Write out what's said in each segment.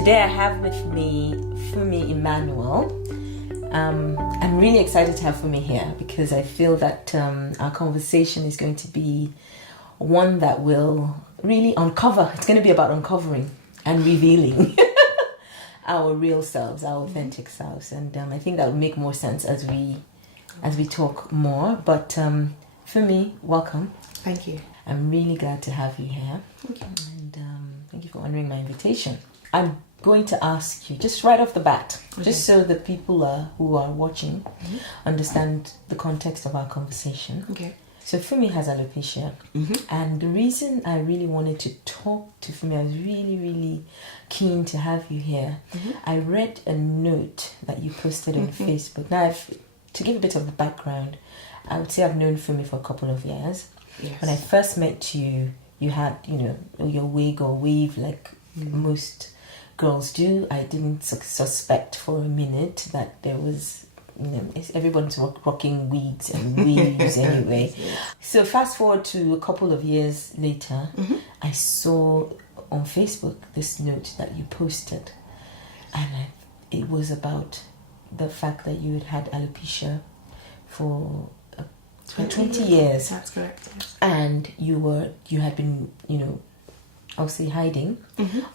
Today I have with me Funmi Immanuel. I'm really excited to have Funmi here because I feel that our conversation is going to be one that will really uncover. It's going to be about uncovering and revealing our real selves, our authentic selves, and I think that will make more sense as we talk more. But Funmi, welcome. Thank you. I'm really glad to have you here. Thank you. And thank you for honoring my invitation. I'm going to ask you, just right off the bat, just so the people who are watching understand the context of our conversation. Okay. So Funmi has alopecia. And the reason I really wanted to talk to Funmi, I was really keen to have you here. I read a note that you posted on Facebook. Now, to give a bit of a background, I would say I've known Funmi for a couple of years. Yes. When I first met you, you had, your wig or weave like most girls do. I didn't suspect for a minute that there was, everyone's rocking wigs and weaves anyway. So fast forward to a couple of years later, I saw on Facebook this note that you posted, and it was about the fact that you had alopecia for 20 years. That's correct. Yes. And you had been, obviously hiding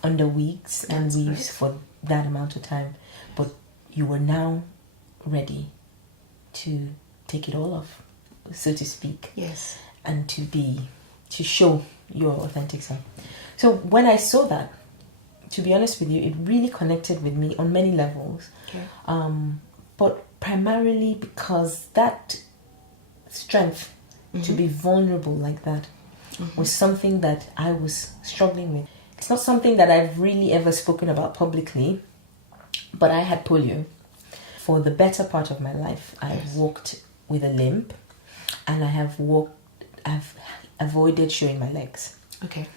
under wigs and weaves for that amount of time, but you were now ready to take it all off, so to speak. Yes. And to show your authentic self. So when I saw that, to be honest with you, it really connected with me on many levels. Okay. But primarily because that strength to be vulnerable like that was something that I was struggling with. It's not something that I've really ever spoken about publicly, but I had polio. For the better part of my life, I've walked with a limp, and I've avoided showing my legs. Okay.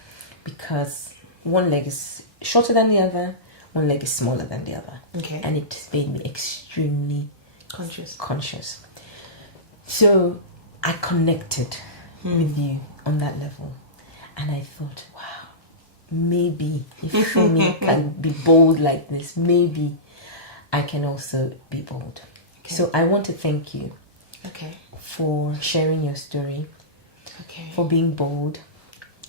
Because one leg is shorter than the other, one leg is smaller than the other. Okay. And it made me extremely conscious. So I connected with you on that level, and I thought, wow, maybe if Funmi can be bold like this, maybe I can also be bold. Okay. So I want to thank you for sharing your story, for being bold,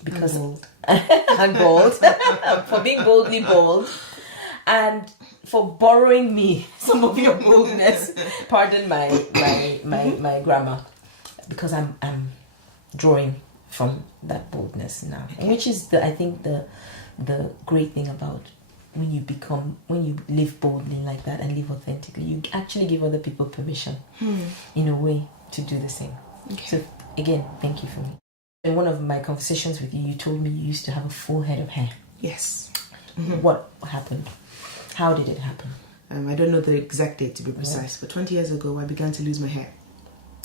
because and bold, for being boldly bold, and for borrowing me some of your boldness. Pardon my grammar, because I'm drawing from that boldness now, which is I think the great thing about when you live boldly like that and live authentically, you actually give other people permission in a way to do the same. So again, thank you for me. In one of my conversations with you, you told me you used to have a full head of hair. Yes. What happened? How did it happen? I don't know the exact date to be precise, but 20 years ago I began to lose my hair.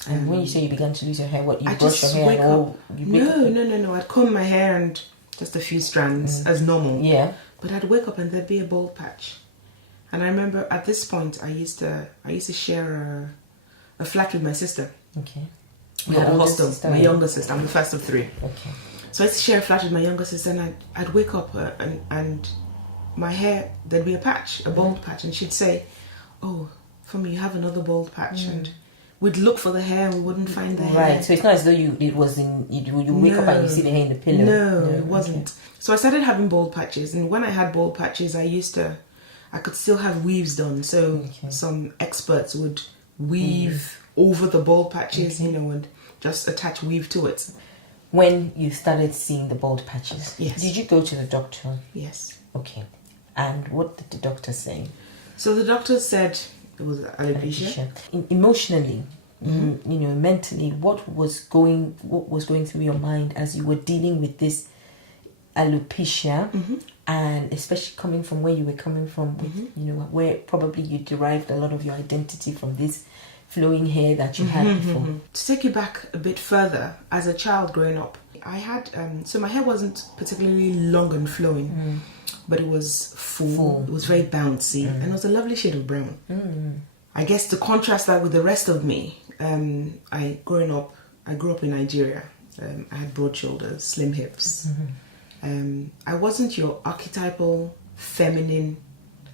And when you say you began to lose your hair, what, you brush your hair? No. I'd comb my hair and just a few strands as normal. Yeah. But I'd wake up and there'd be a bald patch. And I remember at this point I used to share a flat with my sister. Okay. We had a hostel. My younger sister. I'm the first of three. Okay. So I used to share a flat with my younger sister, and I'd wake up and my hair, there'd be a patch, a bald patch, and she'd say, "Oh, Funmi, you have another bald patch." And we'd look for the hair and we wouldn't find the hair. Right, so it's not as though you wake up and you see the hair in the pillow. No, it wasn't. Okay. So I started having bald patches, and when I had bald patches, I could still have weaves done. So some experts would weave over the bald patches, and just attach weave to it. When you started seeing the bald patches, did you go to the doctor? Yes. Okay. And what did the doctor say? So the doctor said it was alopecia. Emotionally, mentally, what was going through your mind as you were dealing with this alopecia, and especially coming from where you were coming from, where probably you derived a lot of your identity from this flowing hair that you had before. To take you back a bit further, as a child growing up, I had so my hair wasn't particularly long and flowing, but it was full. It was very bouncy, and it was a lovely shade of brown. I guess to contrast that with the rest of me, I grew up in Nigeria. I had broad shoulders, slim hips. I wasn't your archetypal feminine.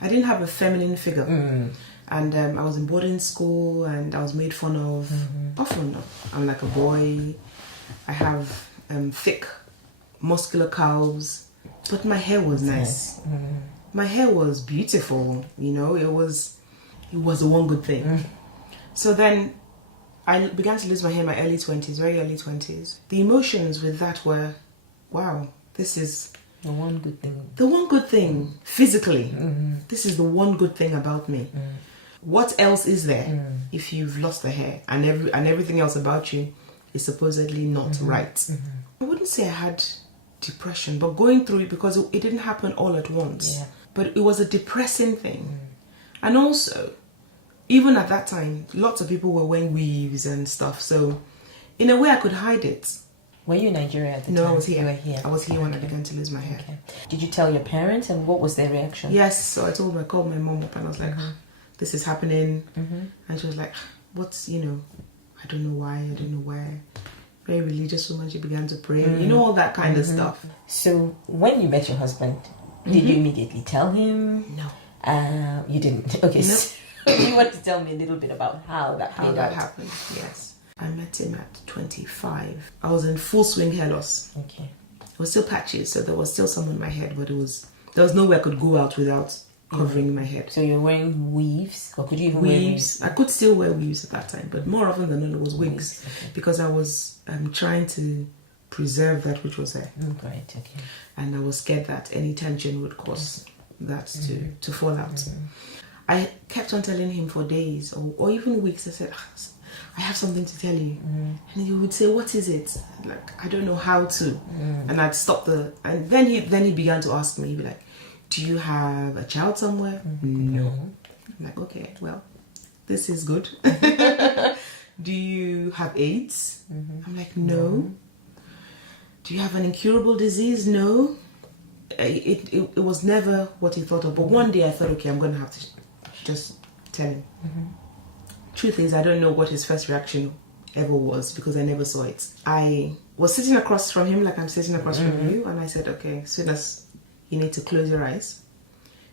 I didn't have a feminine figure. And I was in boarding school and I was made fun of. Often, I'm like a boy. I have thick, muscular calves. But my hair was nice. My hair was beautiful. You know, it was the one good thing. So then I began to lose my hair in my early 20s, very early 20s. The emotions with that were, wow, this is the one good thing. The one good thing, physically. This is the one good thing about me. What else is there if you've lost the hair and everything else about you is supposedly not right? I wouldn't say I had depression, but going through it, because it didn't happen all at once. Yeah. But it was a depressing thing. And also, even at that time, lots of people were wearing weaves and stuff. So, in a way, I could hide it. Were you in Nigeria at the time? No, I was here. You were here. I was here when I began to lose my hair. Okay. Did you tell your parents, and what was their reaction? Yes, so I called my mom up and I was like, this is happening. And she was like, what's, I don't know why, I don't know where. Very religious woman, she began to pray. You know, all that kind of stuff. So when you met your husband, did you immediately tell him? No. You didn't? Okay. No. So you want to tell me a little bit about how that played out? Happened, yes. I met him at 25. I was in full swing hair loss. Okay. It was still patches, so there was still some on my head, but there was no way I could go out without covering my head. So you're wearing weaves, or could you even weaves? wear weaves? I could still wear weaves at that time, but more often than not, it was wigs. Okay. Because I was trying to preserve that which was there. Right, okay. And I was scared that any tension would cause that to fall out. I kept on telling him for days or even weeks. I said, I have something to tell you. And he would say, what is it? Like, I don't know how to. And I'd stop and then he began to ask me, he'd be like, do you have a child somewhere? No. I'm like, okay, well, this is good. Do you have AIDS? I'm like, no. Do you have an incurable disease? No. It was never what he thought of. But one day I thought, okay, I'm going to have to just tell him. Truth is, I don't know what his first reaction ever was because I never saw it. I was sitting across from him like I'm sitting across from you, and I said, okay, as soon as you need to close your eyes.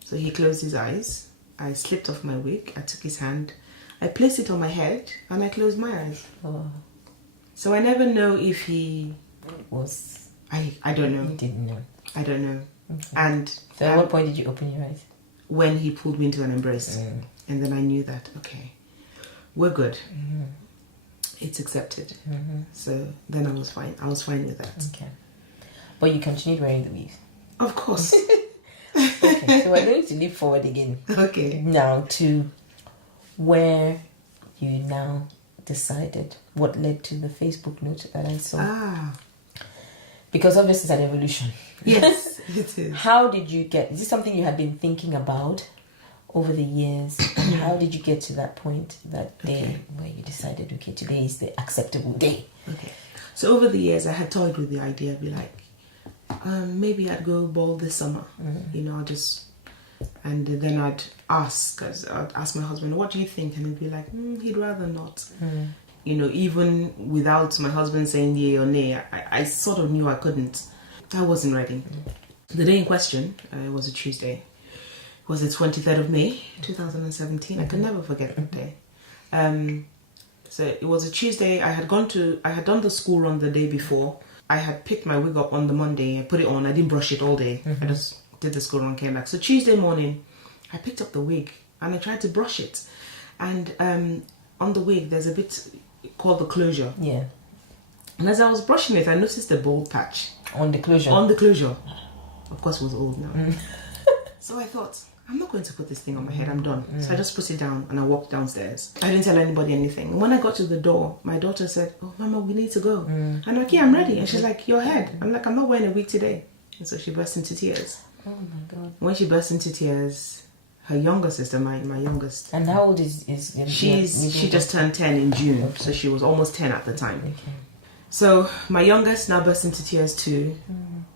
So he closed his eyes. I slipped off my wig. I took his hand. I placed it on my head and I closed my eyes. Oh. So I never know if he was... I don't know. You didn't know. I don't know. Okay. And so at what point did you open your eyes? When he pulled me into an embrace. And then I knew that, okay, we're good. It's accepted. So then I was fine. I was fine with that. Okay. But you continued wearing the weaves? Of course. Okay, so we're going to leap forward again. Okay. Now to where you now decided, what led to the Facebook note that I saw. Because obviously it's an evolution. Yes, it is. How did you is this something you had been thinking about over the years? And how did you get to that point, that day where you decided, okay, today is the acceptable day? Okay. So over the years I had toyed with the idea, I'd be like, maybe I'd go bald this summer. And then I'd ask my husband, what do you think? And he'd be like, he'd rather not. Even without my husband saying yay or nay, I sort of knew I couldn't. I wasn't ready. The day in question, it was a Tuesday. It was the 23rd of May, 2017. I can never forget that day. So it was a Tuesday. I had done the school run the day before. I had picked my wig up on the Monday. I put it on. I didn't brush it all day. I just did the school run, came back. So Tuesday morning, I picked up the wig and I tried to brush it. And on the wig, there's a bit called the closure. Yeah. And as I was brushing it, I noticed a bald patch. On the closure? On the closure. Of course, it was old now. So I thought, I'm not going to put this thing on my head. I'm done. So I just put it down and I walked downstairs. I didn't tell anybody anything. And when I got to the door, my daughter said, oh, Mama, we need to go. I'm like, yeah, I'm ready. And she's like, your head. I'm like, I'm not wearing a wig today. And so she burst into tears. Oh, my God. When she burst into tears, her younger sister, my youngest. And how old is she just turned 10 in June. Okay. So she was almost 10 at the time. Okay. So my youngest now burst into tears too.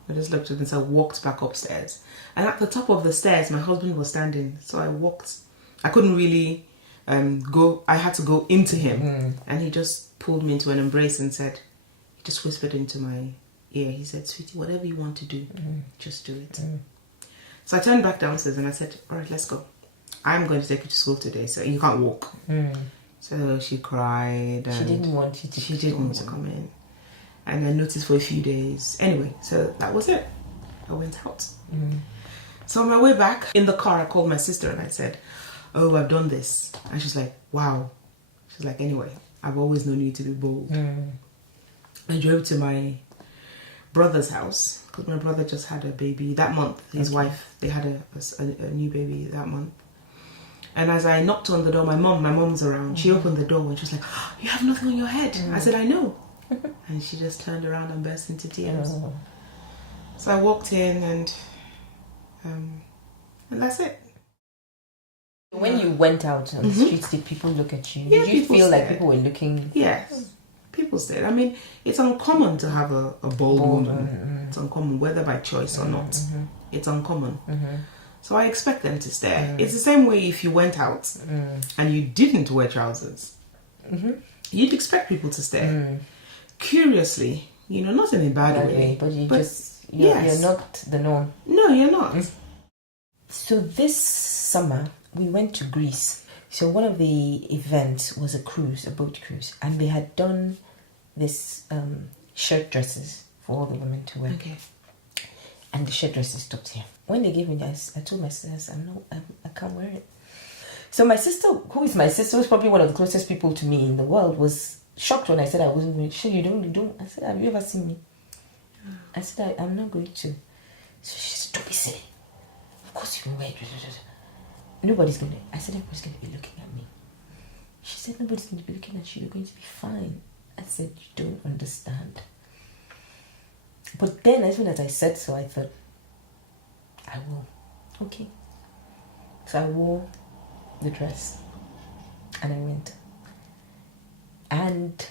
I just looked at her and so I walked back upstairs. And at the top of the stairs, my husband was standing. So I walked. I couldn't really go. I had to go into him. And he just pulled me into an embrace and said, he just whispered into my ear. He said, sweetie, whatever you want to do, just do it. So I turned back downstairs and I said, all right, let's go. I'm going to take you to school today, so you can't walk. So she cried. And she didn't want you to. She didn't want to come in. And I noticed for a few days. Anyway, so that was it. I went out. So on my way back in the car, I called my sister and I said, oh, I've done this. And she's like, wow. She's like, anyway, I've always known you to be bold. I drove to my brother's house because my brother just had a baby that month. His wife, they had a new baby that month. And as I knocked on the door, my mom's around. She opened the door and she was like, oh, you have nothing on your head. I said, I know. And she just turned around and burst into tears. So I walked in and that's it. When you went out on the streets, did people look at you? Yeah, did you feel stared. like people were looking? Yes. People stared. I mean, it's uncommon to have a bold woman. It's uncommon, whether by choice or not. It's uncommon. So I expect them to stare. It's the same way if you went out and you didn't wear trousers. You'd expect people to stare. Curiously, not in a bad way. But you're not the norm. No, you're not. So this summer, we went to Greece. So one of the events was a boat cruise. And they had done this shirt dresses for all the women to wear. Okay. And the shirt dresses stopped here. When they gave me this, I told my sister, I can't wear it. So my sister, who is my sister, who's probably one of the closest people to me in the world, was shocked when I said I wasn't going to. Sure, you don't. I said, have you ever seen me? I said, I'm not going to. So she said, don't be silly. Of course you can wear it. Nobody's going to. I said, everybody's going to be looking at me. She said, nobody's going to be looking at you. You're going to be fine. I said, you don't understand. But then, as soon as I said so, I thought, I will. Okay. So I wore the dress and I went. And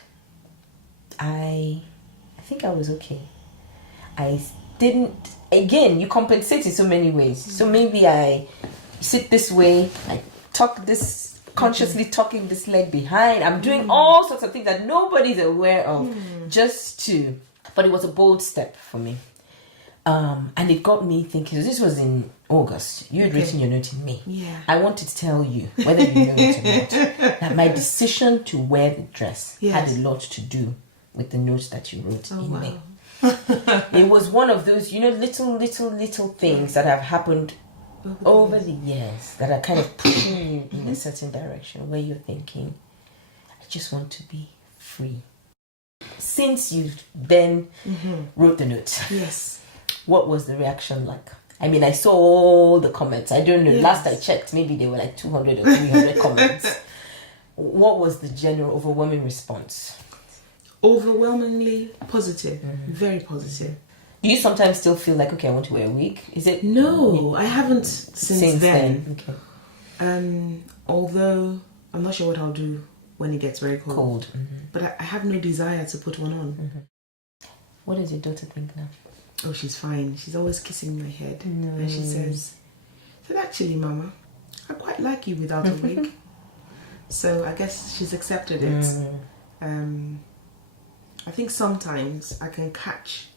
I think I was okay. I didn't, again, you compensate in so many ways. So maybe I sit this way, I tuck this, consciously tucking this leg behind. I'm doing all sorts of things that nobody's aware of but it was a bold step for me. And it got me thinking, so this was in August. You had written your note in May. Yeah. I wanted to tell you, whether you know it or not, that my decision to wear the dress had a lot to do with the note that you wrote in May. It was one of those, little things that have happened over the years that are kind of pushing you in a certain direction where you're thinking, I just want to be free. Since you then wrote the note, what was the reaction like? I mean, I saw all the comments. I don't know. Last I checked, maybe there were like 200 or 300 comments. What was the general overwhelming response? Overwhelmingly positive. Very positive. Do you sometimes still feel like, okay, I want to wear a wig? Is it? No, I haven't since then. Okay. Although I'm not sure what I'll do when it gets very cold. But I have no desire to put one on. What does your daughter think now? Oh, she's fine. She's always kissing my head. And she says, actually, Mama, I quite like you without a wig. So I guess she's accepted it. I think sometimes I can catch,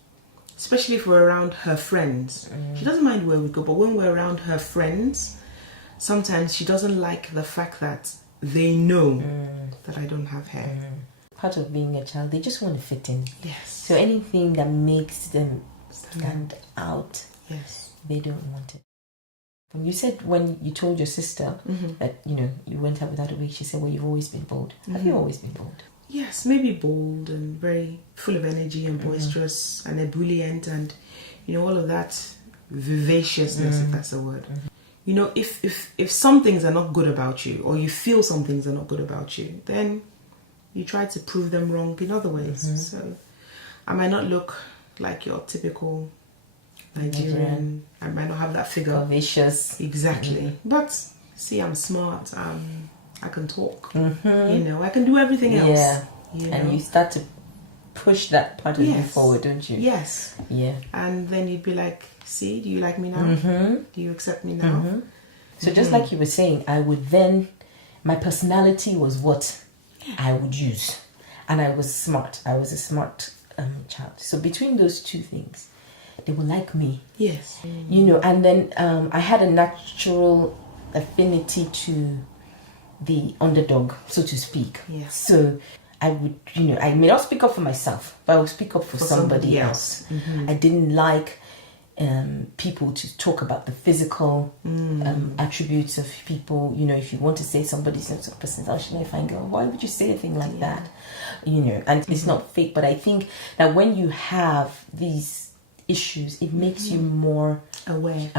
especially if we're around her friends. She doesn't mind where we go, but when we're around her friends, sometimes she doesn't like the fact that they know that I don't have hair. Part of being a child, they just want to fit in. Yes. So anything that makes them stand out, they don't want it. And you said when you told your sister that, you went out without a wig, she said, well, you've always been bold. Have you always been bold? Yes, maybe bold and very full of energy and boisterous and ebullient and, all of that vivaciousness, if that's a word. If some things are not good about you or you feel some things are not good about you, then you try to prove them wrong in other ways. So I might not look like your typical Nigerian. I might not have that figure. Vicious. Exactly. But see, I'm smart. I can talk. I can do everything else. Yeah. And you start to push that part of you forward, don't you? Yes. Yeah. And then you'd be like, see, do you like me now? Do you accept me now? So just like you were saying, my personality was what I would use. And I was smart. I was a smart child. So between those two things, they will like me. Yes. You know, and then I had a natural affinity to the underdog, so to speak. Yeah. So I would, you know, I may not speak up for myself, but I would speak up for somebody else. I didn't like people to talk about the physical attributes of people. You know, if you want to say somebody's sense of personality, if I go, why would you say a thing like that? You know, and it's not fake, but I think that when you have these issues, it makes you more aware.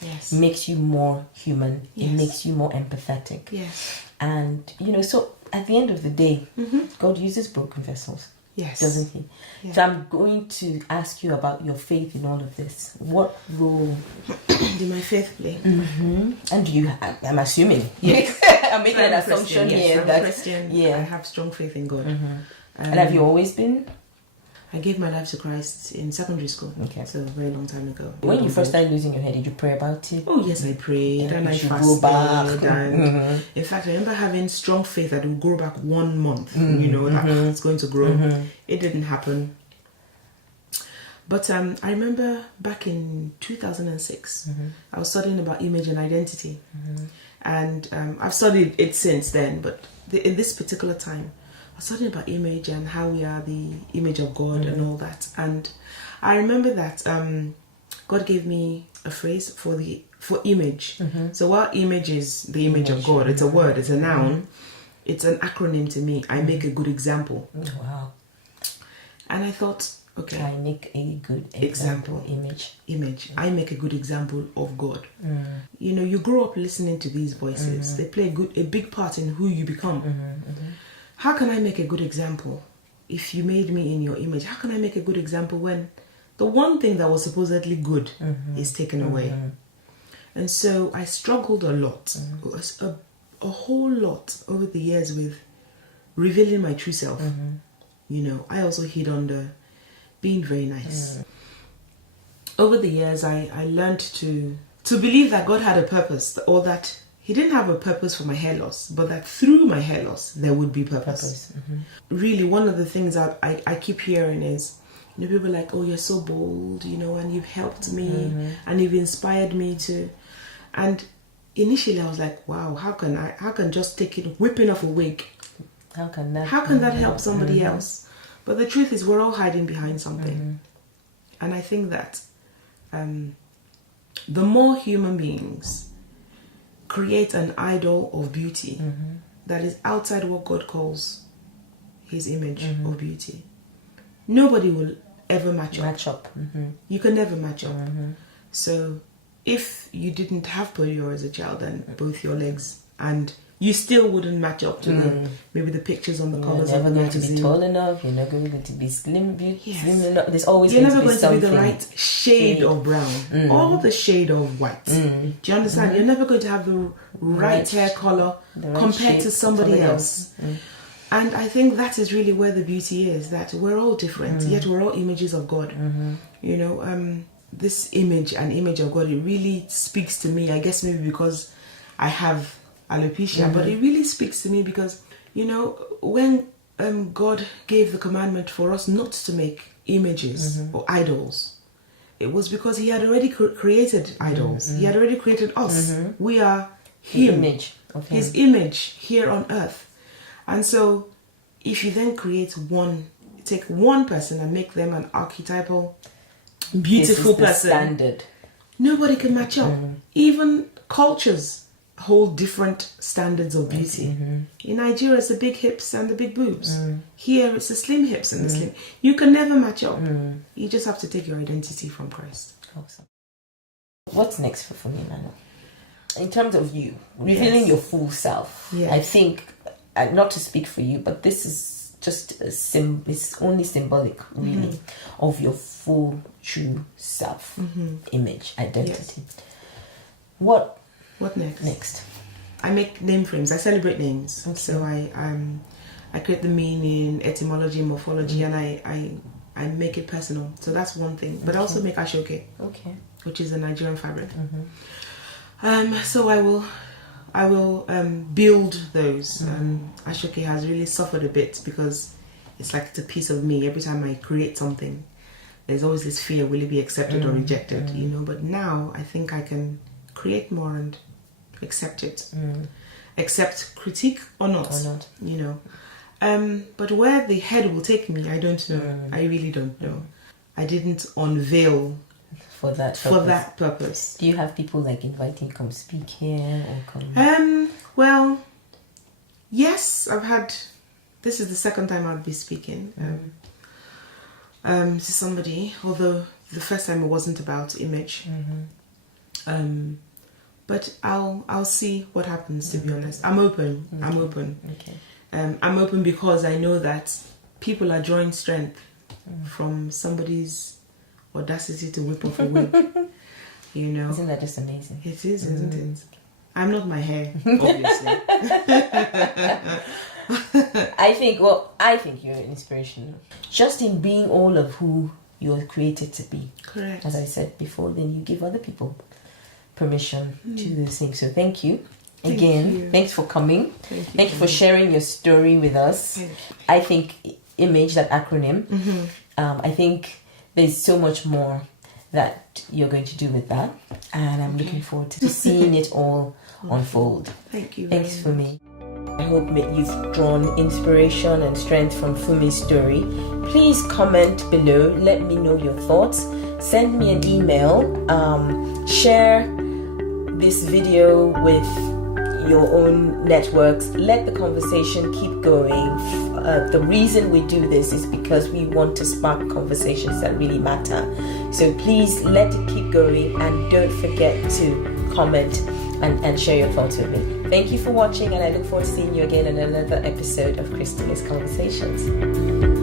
Yes. It makes you more human. Yes. It makes you more empathetic. Yes. And, you know, so at the end of the day, God uses broken vessels. Yes. Doesn't he? Yeah. So I'm going to ask you about your faith in all of this. What role do my faith play? And do you I'm assuming. Yes. I'm making an assumption here I'm that a Christian. I have strong faith in God. And have you always been? I gave my life to Christ in secondary school. Okay. So a very long time ago. When you first started losing your hair, did you pray about it? Oh yes, I prayed and I fasted. And in fact, I remember having strong faith that it would grow back 1 month. You know, that it's going to grow. It didn't happen. But I remember back in 2006, I was studying about image and identity. And I've studied it since then, but in this particular time, I was studying about image and how we are the image of God and all that. And I remember that God gave me a phrase for image. So while image is the image of God, it's a word, it's a noun, it's an acronym to me. I make a good example. Wow. And I thought, okay, I make a good example. Image. I make a good example of God. You know, you grow up listening to these voices. They play a big part in who you become. How can I make a good example if you made me in your image? How can I make a good example when the one thing that was supposedly good is taken away? And so I struggled a lot, a whole lot over the years with revealing my true self. You know, I also hid under being very nice. Over the years, I learned to believe that God had a purpose, or that He didn't have a purpose for my hair loss, but that through my hair loss, there would be purpose. Really, one of the things that I keep hearing is, you know, people are like, oh, you're so bold, you know, and you've helped me and you've inspired me to. And initially I was like, wow, how can just whipping off a wig, how can that help somebody else? But the truth is, we're all hiding behind something. And I think that the more human beings create an idol of beauty that is outside what God calls His image of beauty, nobody will ever match up. You can never match up. So if you didn't have polio as a child and both your legs, and you still wouldn't match up to maybe the pictures on the covers of the magazine. You're never going to be tall enough. You're not going to be slim enough. There's always you're going never to be going to be the right shade of brown or the shade of white. Do you understand? You're never going to have the right hair color compared to somebody else. And I think that is really where the beauty is, that we're all different, yet we're all images of God. You know, this image of God, it really speaks to me. I guess maybe because I have alopecia, but it really speaks to me because, you know, when God gave the commandment for us not to make images or idols, it was because He had already created idols. He had already created us. We are Him, His image here on earth. And so if you then take one person and make them an archetypal, beautiful person, standard, nobody can match up. Even cultures hold different standards of beauty. In Nigeria, it's the big hips and the big boobs. Here, it's the slim hips and the slim. You can never match up. You just have to take your identity from Christ. Awesome. What's next for Funmi Immanuel? In terms of you revealing your full self, I think, not to speak for you, but this is just it's only symbolic, really, of your full, true self, image, identity. What next? I make name frames. I celebrate names. So I create the meaning, etymology, morphology, and I make it personal. So that's one thing. But I also make ashoke, which is a Nigerian fabric. So I will build those. Ashoke has really suffered a bit because it's like it's a piece of me. Every time I create something, there's always this fear, will it be accepted or rejected, you know? But now I think I can create more and accept it. Accept critique or not, you know. But where the head will take me, I don't know. I really don't know. I didn't unveil for that purpose. Do you have people like inviting come speak here or come? Well, yes, I've had. This is the second time I'll be speaking to somebody. Although the first time it wasn't about image. But I'll see what happens. To be honest, I'm open. Okay. I'm open. Okay. I'm open because I know that people are drawing strength from somebody's audacity to whip off a wig. You know, isn't that just amazing? It is, isn't it? I'm not my hair, obviously. I think you're inspirational. Just in being all of who you're created to be. Correct. As I said before, then you give other people permission to do the same. So thank you. Again, thanks for coming. Thank you for sharing your story with us. I think image, that acronym, I think there's so much more that you're going to do with that, and I'm looking forward to seeing it all unfold. Thank you. Thanks, Funmi. I hope that you've drawn inspiration and strength from Funmi's story. Please comment below, let me know your thoughts, send me an email, share this video with your own networks, let the conversation keep going. The reason we do this is because we want to spark conversations that really matter. So please let it keep going, and don't forget to comment and share your thoughts with me. Thank you for watching, and I look forward to seeing you again in another episode of Chrystallis Conversations.